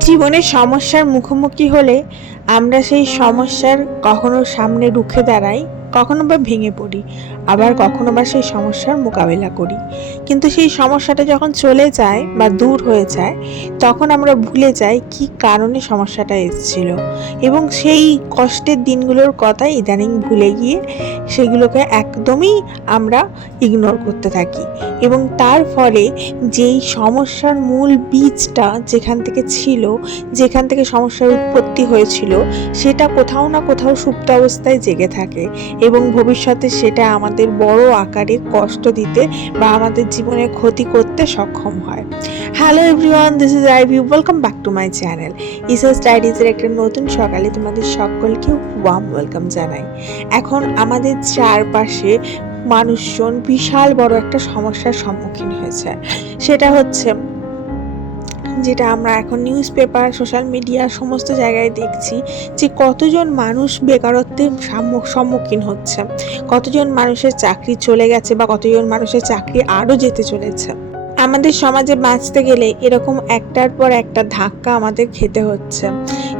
জীবনের সমস্যার মুখোমুখি হলে আমরা সেই সমস্যার কখনো সামনে রুখে দাঁড়াই, কখনো বা ভেঙে পড়ি। আবার কখনো বা সেই সমস্যার মোকাবেলা করি। কিন্তু সেই সমস্যাটা যখন চলে যায় বা দূর হয়ে যায়, তখন আমরা ভুলে যাই কি কারণে সমস্যাটা এসেছিল। এবং সেই কষ্টের দিনগুলোর কথা ইদানিং ভুলে গিয়ে সেগুলোকে একদমই আমরা ইগনোর করতে থাকি। এবং তার ফলে যেই সমস্যার মূল বীজটা যেখান থেকে ছিল, যেখান থেকে সমস্যার উৎপত্তি হয়েছিল, সেটা কোথাও না কোথাও সুপ্ত অবস্থায় জেগে থাকে। এবং ভবিষ্যতে সেটা আমাদের বড় আকারে কষ্ট দিতে বা আমাদের জীবনে ক্ষতি করতে সক্ষম হয়। Hello everyone this is I view welcome back to my channel ইসাস ডায়েরিজের একটা নতুন সকালে তোমাদের সকলকে ওয়াম ওয়েলকাম জানাই। এখন আমাদের চারপাশে মানুষজন বিশাল বড় একটা সমস্যার সম্মুখীন হয়েছে। সেটা হচ্ছে যেটা আমরা এখন নিউজ পেপার সোশ্যাল মিডিয়া সমস্ত জায়গায় দেখছি যে কতজন মানুষ বেকারত্বের সাম্মু- সম্মুখীন হচ্ছে। কতজন মানুষের চাকরি চলে গেছে বা কতজন মানুষের চাকরি আরও যেতে চলেছে। আমাদের সমাজে বাঁচতে গেলে এরকম একটার পর একটা ধাক্কা আমাদের খেতে হচ্ছে।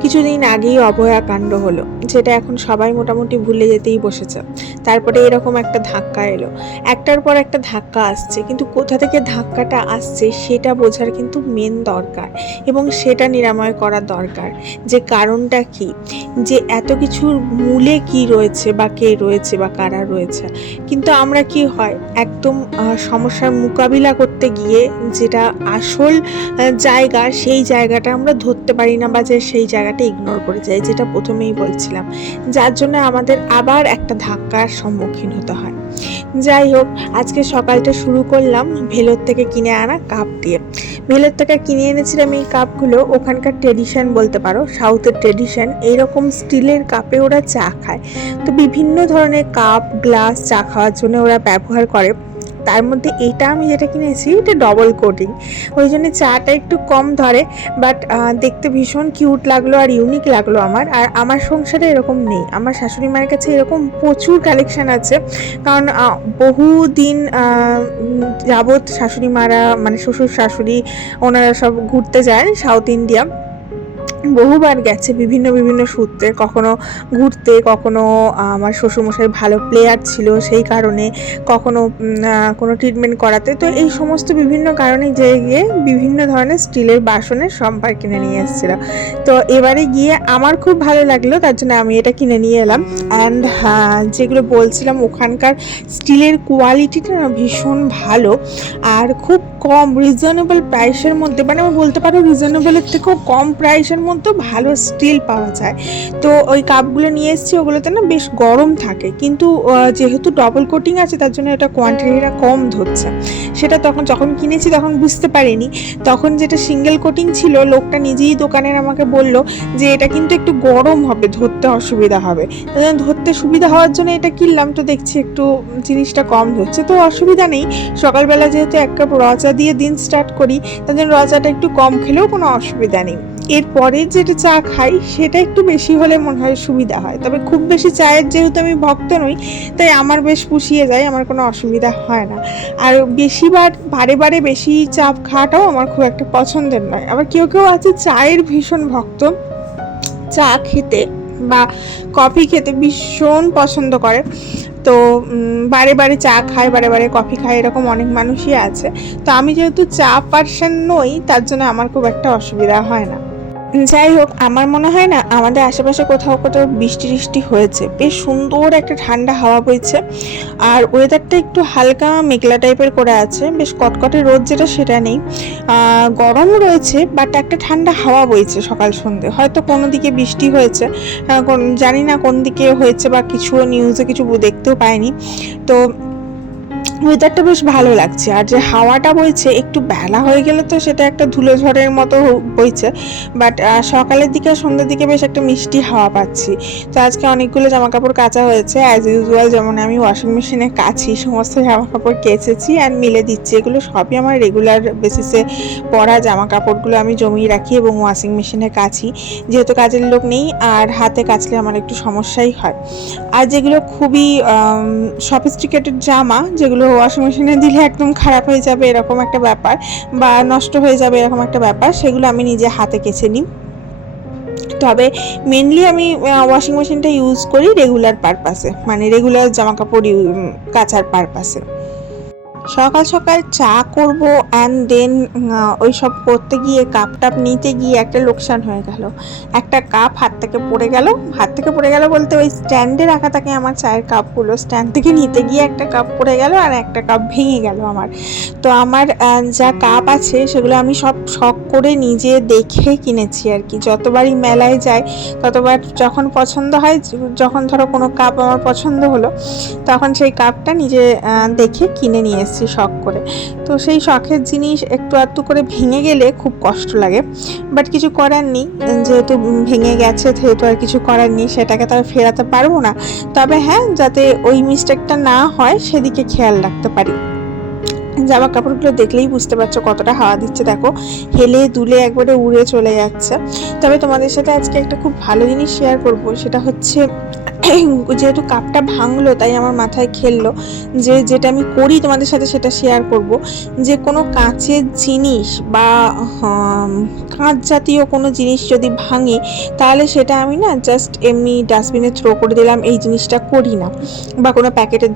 কিছুদিন আগেই অভয়াকাণ্ড হলো, যেটা এখন সবাই মোটামুটি ভুলে যেতেই বসেছে। তারপরে এরকম একটা ধাক্কা এলো। একটার পর একটা ধাক্কা আসছে, কিন্তু কোথা থেকে ধাক্কাটা আসছে সেটা বোঝার কিন্তু মেন দরকার এবং সেটা নিরাময় করা দরকার। যে কারণটা কি? যে এত কিছুর মূলে কি রয়েছে বা কে রয়েছে বা কারা রয়েছে? কিন্তু আমরা কি হয়, একদম সমস্যার মোকাবিলা করতে গিয়ে যেটা আসল জায়গা সেই জায়গাটা আমরা ধরতে পারি না বা যে সেই জায়গাটা ইগনোর করে যাই, যেটা প্রথমেই বলছিলাম। যার জন্য আমাদের আবার একটা ধাক্কার সম্মুখীন হতে হয়। যাই হোক, আজকে সকালটা শুরু করলাম ভেলোর থেকে কিনে আনা কাপ দিয়ে। ভেলোর থেকে কিনে এনেছিলাম এই কাপগুলো, ওখানকার ট্রেডিশন বলতে পারো সাউথের ট্রেডিশন এইরকম স্টিলের কাপে ওরা চা খায়। তো বিভিন্ন ধরনের কাপ, গ্লাস চা খাওয়ার জন্য ওরা ব্যবহার করে। তার মধ্যে এটা আমি যেটা কিনেছি, এটা ডবল কোটিং ওই জন্য চাটা একটু কম ধরে বাট দেখতে ভীষণ কিউট লাগল আর ইউনিক লাগল আমার। আর আমার সংসারে এরকম নেই। আমার শাশুড়ি মায়ের কাছে এরকম প্রচুর কালেকশান আছে। কারণ বহু দিন যাবৎ শাশুড়ি মারা মানে শ্বশুর শাশুড়ি, ওনারা সব ঘুরতে যায় সাউথ ইন্ডিয়া বহুবার গেছে বিভিন্ন বিভিন্ন সূত্রে, কখনো ঘুরতে, কখনো আমার শ্বশুরমশাই ভালো প্লেয়ার ছিল সেই কারণে, কখনো কোনো ট্রিটমেন্ট করাতে। তো এই সমস্ত বিভিন্ন কারণে যে গিয়ে বিভিন্ন ধরনের স্টিলের বাসনের সম্ভার কিনে নিয়ে এসেছিল। তো এবারে গিয়ে আমার খুব ভালো লাগল, তার জন্য আমি এটা কিনে নিয়ে এলাম। অ্যান্ড যেগুলো বলছিলাম, ওখানকার স্টিলের কোয়ালিটিটা ভীষণ ভালো। আর খুব কম রিজনেবল প্রাইসের মধ্যে মানে আমি বলতে পারো রিজনেবলের থেকেও কম প্রাইসের মধ্যে ভালো স্টিল পাওয়া যায়। তো ওই কাপগুলো নিয়ে এসেছি, ওগুলোতে না বেশ গরম থাকে। কিন্তু যেহেতু ডবল কোটিং আছে, তার জন্য এটা কোয়ান্টিটিটা কম ধরছে। সেটা তখন, যখন কিনেছি তখন বুঝতে পারিনি। তখন যেটা সিঙ্গেল কোটিং ছিল, লোকটা নিজেই দোকানের আমাকে বলল যে, এটা কিন্তু একটু গরম হবে, ধরতে অসুবিধা হবে। ধরতে সুবিধা হওয়ার জন্য এটা কিনলাম, তো দেখছি একটু জিনিসটা কম ধরছে। তো অসুবিধা নেই। সকালবেলা যেহেতু এক কাপ রচা দিয়ে দিন স্টার্ট করি, তার জন্য রচাটা একটু কম খেলেও কোনো অসুবিধা নেই। এরপরে যেটা চা খাই, সেটা একটু বেশি হলে মনে হয় সুবিধা হয়। তবে খুব বেশি চায়ের যেহেতু আমি ভক্ত নই, তাই আমার বেশ পুষিয়ে যায়, আমার কোনো অসুবিধা হয় না। আর বেশিবার, বারে বারে বেশি চা খাওয়াটাও আমার খুব একটা পছন্দের নয়। আবার কেউ কেউ আছে চায়ের ভীষণ ভক্ত। চা খেতে বা কফি খেতে ভীষণ পছন্দ করে। তো বারে বারে চা খায়, বারে বারে কফি খায়, এরকম অনেক মানুষই আছে। তো আমি যেহেতু চা পার্সন নই, তার জন্য আমার খুব একটা অসুবিধা হয় না। যাই হোক, আমার মনে হয় না আমাদের আশেপাশে কোথাও কোথাও বৃষ্টি টিষ্টি হয়েছে। বেশ সুন্দর একটা ঠান্ডা হাওয়া বইছে। আর ওয়েদারটা একটু হালকা মেঘলা টাইপের করে আছে। বেশ কটকটে রোদ যেটা, সেটা নেই। গরম রয়েছে বাট একটা ঠান্ডা হাওয়া বইছে সকাল সন্ধে হয়তো কোনো দিকে বৃষ্টি হয়েছে। জানি না কোন দিকে হয়েছে বা কিছু নিউজে কিছু দেখতেও পাইনি। তো ওয়েদারটা বেশ ভালো লাগছে। আর যে হাওয়াটা বইছে, একটু বেলা হয়ে গেলে তো সেটা একটা ধুলো ঝড়ের মতো বইছে। বাট সকালের দিকে সন্ধ্যের দিকে বেশ একটা মিষ্টি হাওয়া পাচ্ছি। তো আজকে অনেকগুলো জামা কাপড় কাচা হয়েছে। অ্যাজ ইউজুয়াল যেমন আমি ওয়াশিং মেশিনে কাছি সমস্ত জামা কাপড় কেচেছি আর মিলে দিচ্ছি। এগুলো সবই আমার রেগুলার বেসিসে পরা জামা কাপড়গুলো আমি জমিয়ে রাখি এবং ওয়াশিং মেশিনে কাছি যেহেতু কাজের লোক নেই, আর হাতে কাচলে আমার একটু সমস্যাই হয়। আর যেগুলো খুবই সফিস্টিকেটেড জামা, যেগুলো সেগুলো ওয়াশিং মেশিনে দিলে একদম খারাপ হয়ে যাবে, এরকম একটা ব্যাপার বা নষ্ট হয়ে যাবে, এরকম একটা ব্যাপার, সেগুলো আমি নিজে হাতে কেছে নিই। তবে মেনলি আমি ওয়াশিং মেশিনটা ইউজ করি রেগুলার পারপাসে মানে রেগুলার জামা কাপড় কাচার পারপাসে সকাল সকাল চা করব অ্যান্ড দেন ওই সব করতে গিয়ে কাপ টাপ নিতে গিয়ে একটা লোকসান হয়ে গেল। একটা কাপ হাত থেকে পড়ে গেল। হাত থেকে পড়ে গেল বলতে ওই স্ট্যান্ডে রাখা থাকে আমার চায়ের কাপগুলো স্ট্যান্ড থেকে নিতে গিয়ে একটা কাপ পড়ে গেল আর একটা কাপ ভেঙে গেল আমার। তো আমার যা কাপ আছে সেগুলো আমি সব শখ করে নিজে দেখে কিনেছি আর কি। যতবারই মেলায় যাই, ততবার যখন পছন্দ হয় যখন ধরো কোনো কাপ আমার পছন্দ হলো, তখন সেই কাপটা নিজে দেখে কিনে নিয়ে এসেছি। শখ করে। তো সেই শখের জিনিস একটু আধটু করে ভেঙে গেলে খুব কষ্ট লাগে। বাট কিছু করার নেই। যেহেতু ভেঙে গেছে, সেহেতু আর কিছু করার নেই, সেটাকে তো আর ফেরাতে পারব না। তবে হ্যাঁ যাতে ওই মিস্টেকটা না হয়, সেদিকে খেয়াল রাখতে পারি। জামা কাপড়গুলো দেখলেই বুঝতে পারছ কতটা হাওয়া দিচ্ছে। দেখো, হেলে দুলে একবারে উড়ে চলে যাচ্ছে। তবে তোমাদের সাথে আজকে একটা খুব ভালো জিনিস শেয়ার করব। সেটা হচ্ছে যেহেতু কাপটা ভাঙলো, তাই আমার মাথায় খেললো যে যেটা আমি করি তোমাদের সাথে সেটা শেয়ার করব। যে কোনো কাঁচের জিনিস বা কাঁচ জাতীয় কোনো জিনিস যদি ভাঙে, তাহলে সেটা আমি না জাস্ট এমনি ডাস্টবিনে থ্রো করে দিলাম, এই জিনিসটা করি না। বা কোনো প্যাকেটে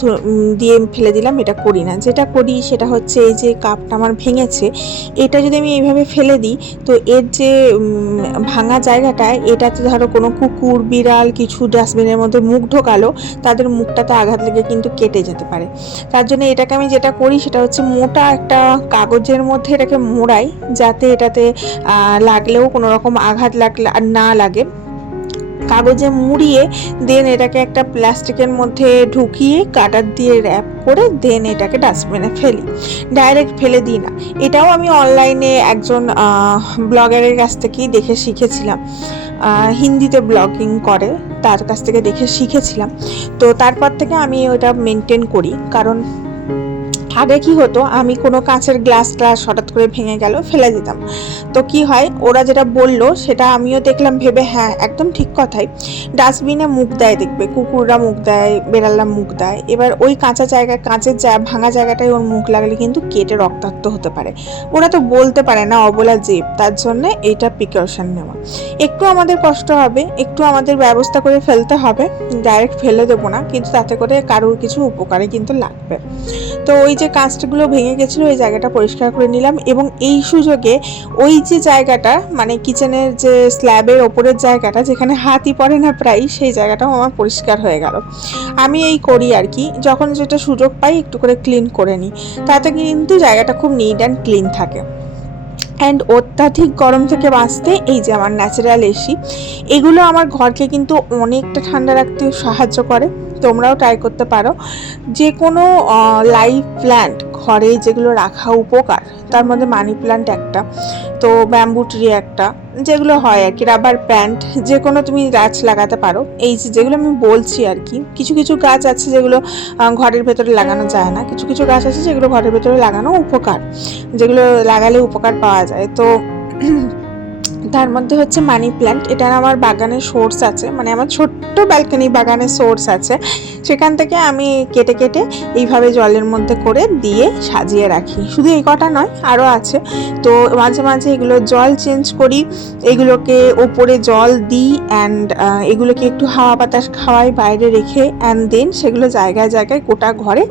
দিয়ে ফেলে দিলাম, এটা করি না। যেটা করি সেটা হচ্ছে এই যে কাপটা আমার ভেঙেছে, এটা যদি আমি এইভাবে ফেলে দিই, তো এর যে ভাঙা জায়গাটা, এটাতে ধরো কোনো কুকুর, বিড়াল কিছু ডাস্টবিনের মধ্যে মুখ ঢোকালো, তাদের মুখটাতে আঘাত লেগে কিন্তু কেটে যেতে পারে। তার জন্য এটাকে আমি যেটা করি সেটা হচ্ছে মোটা একটা কাগজের মধ্যে এটাকে মোড়াই, যাতে এটাতে লাগলেও কোনো রকম আঘাত লাগলে না লাগে। কাগজে মুড়িয়ে দেন এটাকে একটা প্লাস্টিকের মধ্যে ঢুকিয়ে কাটার দিয়ে র্যাপ করে দেন এটাকে ডাস্টবিনে ফেলি। ডাইরেক্ট ফেলে দিই না। এটাও আমি অনলাইনে একজন ব্লগারের কাছ থেকেই দেখে শিখেছিলাম। হিন্দিতে ব্লগিং করে, তার কাছ থেকে দেখে শিখেছিলাম। তো তারপর থেকে আমি ওটা মেনটেন করি, কারণ আগে কি হতো, আমি কোনো কাঁচের গ্লাস গ্লাস হঠাৎ করে ভেঙে গেল, ফেলে দিতাম। তো কি হয়, ওরা যেটা বলল, সেটা আমিও দেখলাম, ভেবে হ্যাঁ একদম ঠিক কথাই। ডাস্টবিনে মুখ দেয় দেখবে, কুকুররা মুখ দেয়, বেড়ালরা মুখ দেয়। এবার ওই কাঁচা জায়গায় কাঁচের ভাঙা জায়গাটায় ওর মুখ লাগলে কিন্তু কেটে রক্তাক্ত হতে পারে। ওরা তো বলতে পারে না, অবলা জীব, তার জন্য এটা প্রিকশন নেওয়া। একটু আমাদের কষ্ট হবে, একটু আমাদের ব্যবস্থা করে ফেলতে হবে ডাইরেক্ট ফেলে দেবো না, কিন্তু তাতে করে কারোর কিছু উপকারে কিন্তু লাগবে। তো ওই যে কাঁচটাগুলো ভেঙে গেছিল ওই জায়গাটা পরিষ্কার করে নিলাম এবং এই সুযোগে ওই যে জায়গাটা মানে কিচেনের যে স্ল্যাবের ওপরের জায়গাটা, যেখানে হাতই পড়ে না প্রায়, সেই জায়গাটাও আমার পরিষ্কার হয়ে গেল। আমি এই করি আর কি, যখন যেটা সুযোগ পাই একটু করে ক্লিন করে নিই। তাতে কিন্তু জায়গাটা খুব নিট অ্যান্ড ক্লিন থাকে। অ্যান্ড অত্যাধিক গরম থেকে বাঁচতে এই যে আমার ন্যাচারাল এসি এগুলো আমার ঘরকে কিন্তু অনেকটা ঠান্ডা রাখতে সাহায্য করে। তোমরাও ট্রাই করতে পারো। যে কোনো লাইভ প্ল্যান্ট ঘরে যেগুলো রাখা উপকার, তার মধ্যে মানি প্ল্যান্ট একটা, তো ব্যাম্বু ট্রি একটা, যেগুলো হয় আর কি রাবার প্ল্যান্ট যে কোনো তুমি গাছ লাগাতে পারো। এই যেগুলো আমি বলছি আর কি, কিছু কিছু গাছ আছে যেগুলো ঘরের ভেতরে লাগানো যায় না। কিছু কিছু গাছ আছে যেগুলো ঘরের ভেতরে লাগানো উপকার, যেগুলো লাগালে উপকার পাওয়া যায়। তো তার মধ্যে হচ্ছে মানি প্ল্যান্ট এটার আমার বাগানের সোর্স আছে মানে আমার ছোট্ট ব্যালকনি বাগানের সোর্স আছে। সেখান থেকে আমি কেটে কেটে এইভাবে জলের মধ্যে করে দিয়ে সাজিয়ে রাখি। শুধু এই কটা নয় আরও আছে। তো মাঝে মাঝে এগুলো জল চেঞ্জ করি, এগুলোকে ওপরে জল দিই অ্যান্ড এগুলোকে একটু হাওয়া বাতাস খাওয়াই, বাইরে রেখে অ্যান্ড দেন সেগুলো জায়গায় জায়গায় গোটা ঘরে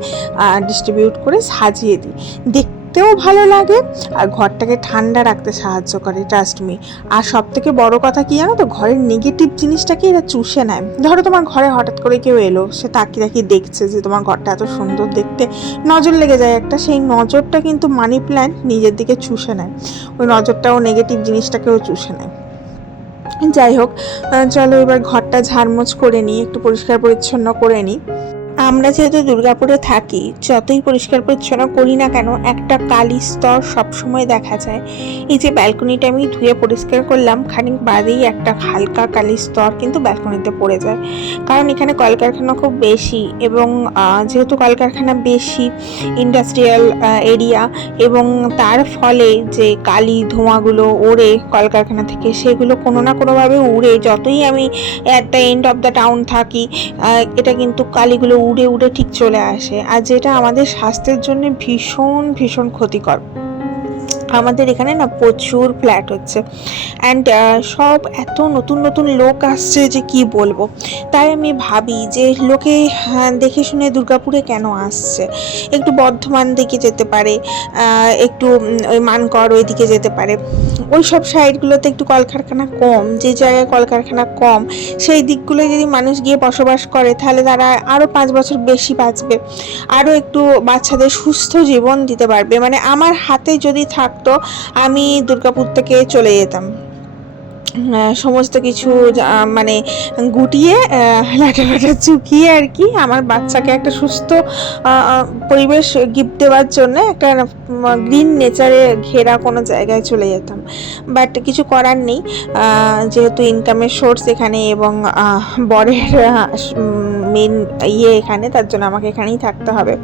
ডিস্ট্রিবিউট করে সাজিয়ে দিই। দেখতেও ভালো লাগে আর ঘরটাকে ঠান্ডা রাখতে সাহায্য করে ট্রাস্ট মি আর সব থেকে বড় কথা কি জানো তো? ঘরের নেগেটিভ জিনিসটাকে এরা চুষে নেয়। ধরো তোমার ঘরে হঠাৎ করে কেউ এলো, সে তাকিয়ে তাকিয়ে দেখছে যে তোমার ঘরটা এত সুন্দর দেখতে। নজর লেগে যায় একটা, সেই নজরটা কিন্তু মানি প্ল্যান্ট নিজের দিকে চুষে নেয়। ওই নজরটাও নেগেটিভ জিনিসটাকেও চুষে নেয়। যাই হোক চলো এবার ঘরটা ঝাড়মোছ করে নিই, একটু পরিষ্কার পরিচ্ছন্ন করে নিই। আমরা যেহেতু দুর্গাপুরে থাকি, যতই পরিষ্কার পরিচ্ছন্ন করি না কেন, একটা কালি স্তর সবসময় দেখা যায়। এই যে ব্যালকনিটা আমি ধুয়ে পরিষ্কার করলাম, খানিক বাদেই একটা হালকা কালি স্তর কিন্তু ব্যালকনিতে পড়ে যায়। কারণ এখানে কলকারখানা খুব বেশি এবং যেহেতু কলকারখানা বেশি ইন্ডাস্ট্রিয়াল এরিয়া এবং তার ফলে যে কালি ধোঁয়াগুলো ওড়ে কলকারখানা থেকে, সেগুলো কোনো না কোনোভাবে উড়ে। যতই আমি at the end of the town থাকি এটা কিন্তু কালিগুলো উড়ে উড়ে ঠিক চলে আসে আর যেটা আমাদের স্বাস্থ্যের জন্য ভীষণ ভীষণ ক্ষতিকর। আমাদের এখানে না প্রচুর ফ্ল্যাট হচ্ছে। অ্যান্ড সব এত নতুন নতুন লোক আসছে যে কি বলব? তাই আমি ভাবি যে লোকে হ্যাঁ, দেখে শুনে দুর্গাপুরে কেন আসছে? একটু বর্ধমান দিকে যেতে পারে একটু ওই মানকর ওইদিকে যেতে পারে। ওই সব সাইডগুলোতে একটু কলকারখানা কম যে জায়গায় কলকারখানা কম সেই দিকগুলো যদি মানুষ গিয়ে বসবাস করে তাহলে তারা আরও পাঁচ বছর বেশি বাঁচবে। আরও একটু বাচ্চাদের সুস্থ জীবন দিতে পারবে। মানে আমার হাতে যদি থাকতো আমি দুর্গাপুর থেকে চলে যেতাম। সমস্ত কিছু মানে গুটিয়ে লাঠা লাঠা চুকিয়ে আর কি আমার বাচ্চাকে একটা সুস্থ পরিবেশ গিফট দেওয়ার জন্য একটা গ্রিন নেচারে ঘেরা কোনো জায়গায় চলে যেতাম। বাট কিছু করার নেই। যেহেতু ইনকামের সোর্স এখানে এবং বরের মেন ইয়ে এখানে, তার জন্য আমাকে এখানেই থাকতে হবে।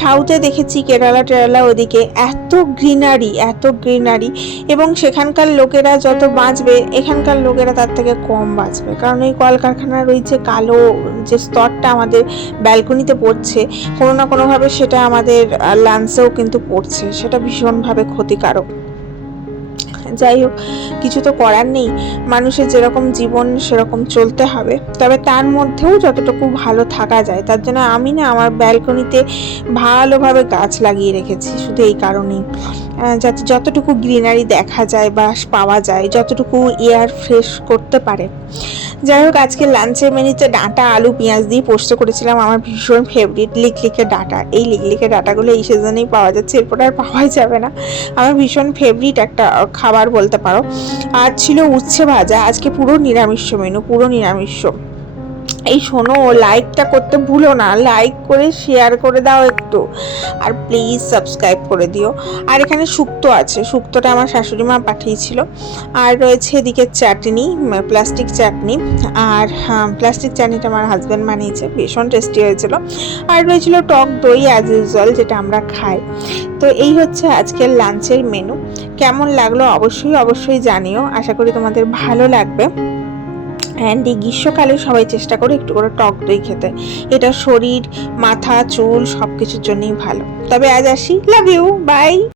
সাউথে দেখেছি কেরালা টেরালা ওদিকে, এত গ্রিনারি এত গ্রিনারি এবং সেখানকার লোকেরা যত বাঁচবে, এখানকার লোকেরা তার থেকে কম বাঁচবে। কারণ এই কলকারখানার ওই যে কালো যে স্তরটা আমাদের ব্যালকনিতে পড়ছে, কোনো না কোনোভাবে সেটা আমাদের লাঞ্চেও কিন্তু পড়ছে। সেটা ভীষণভাবে ক্ষতিকারক। যাই হোক, কিছু তো করার নেই। মানুষের যেরকম জীবন, সেরকম চলতে হবে। তবে তার মধ্যেও যতটুকু ভালো থাকা যায়, তার জন্য আমি না আমার ব্যালকনিতে ভালোভাবে গাছ লাগিয়ে রেখেছি, শুধু এই কারণেই। যাতে যতটুকু গ্রিনারি দেখা যায় বা পাওয়া যায়, যতটুকু এয়ার ফ্রেশ করতে পারে। যাই হোক, আজকে লাঞ্চের মেনুতে ডাঁটা, আলু, পেঁয়াজ দিয়ে পোস্ত করেছিলাম। আমার ভীষণ ফেভারিট লিকলিকে ডাঁটা। এই লিকলিকে ডাঁটাগুলো এই সিজনেই পাওয়া যাচ্ছে, এরপর আর পাওয়াই যাবে না। আমার ভীষণ ফেভারিট একটা খাবার বলতে পারো। আর ছিল উচ্ছে ভাজা। আজকে পুরো নিরামিষ মেনু পুরো নিরামিষ। এই শোনো লাইকটা করতে ভুলো না। লাইক করে শেয়ার করে দাও একটু। আর প্লিজ সাবস্ক্রাইব করে দিও। আর এখানে শুক্তো আছে। শুক্তোটা আমার শাশুড়ি মা পাঠিয়েছিল। আর রয়েছে এদিকে চাটনি প্লাস্টিক চাটনি। আর প্লাস্টিক চাটনিটা আমার হাজব্যান্ড বানিয়েছে। ভীষণ টেস্টি হয়েছিল। আর রয়েছিল টক দই অ্যাজ ইউজুয়াল যেটা আমরা খাই। তো এই হচ্ছে আজকের লাঞ্চের মেনু কেমন লাগল অবশ্যই অবশ্যই জানিও। আশা করি তোমাদের ভালো লাগবে। অ্যান্ড এই গ্রীষ্মকালে সবাই চেষ্টা করে একটু করে টক দই খেতে। এটা শরীর, মাথা, চুল সব কিছুর জন্যই ভালো। তবে আজ আসি। Love you by